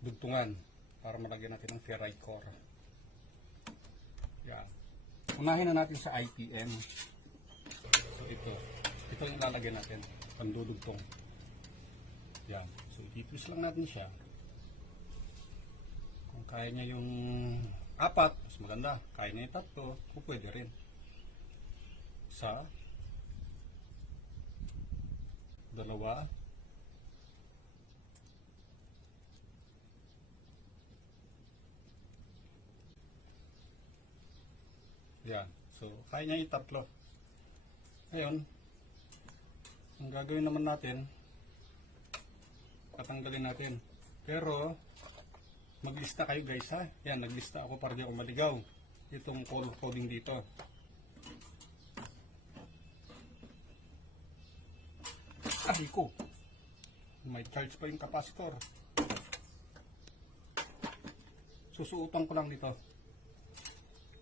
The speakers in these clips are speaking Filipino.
dugtungan para malagyan natin ng ferrite core. Yan. Unahin na natin sa IPM. So ito yung lalagyan natin, pandudugtong. Yan. So i-twist lang natin siya. Kung kaya niya yung 4, mas maganda. Kaya niya yung 3, kung pwede rin. Sa 2. Yan. So, kaya niya yung 3. Ngayon, ang gagawin naman natin, patanggalin natin. Pero, maglista kayo guys ha. Yan, naglista ako para di ako maligaw. Itong color coding dito. Ay ko. May charge pa yung capacitor. Susuotan ko lang dito.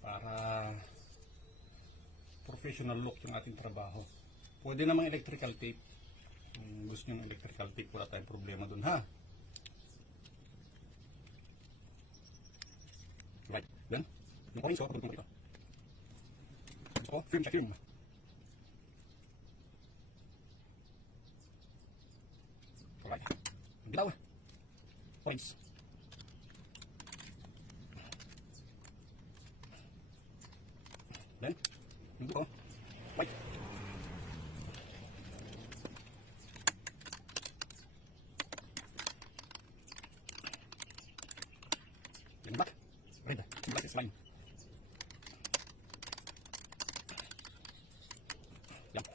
Para professional look yung ating trabaho. Pwede namang electrical tape. Kung gusto nyo ng electrical tape, wala tayong problema dun ha. Right. Yan. Yung coins ko, pagpuntung ko ito. Gusto ko, film sa film. Alright. Ang bilaw. Coins. Then, yung buko, white. Yung black, red. Yung black is lime. Yan.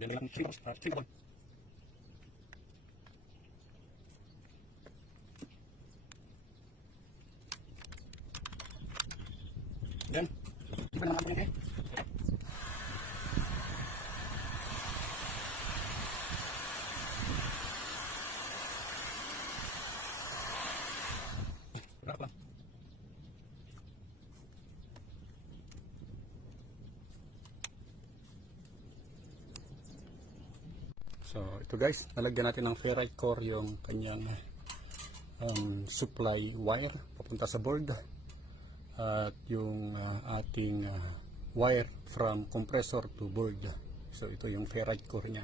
Then, lang triple. Yan. Di ba naman ito eh? Berapa? So, ito guys, nalagyan natin ng ferrite core yung kanyang supply wire papunta sa board. At yung ating wire from compressor to board. So ito yung ferrite core niya.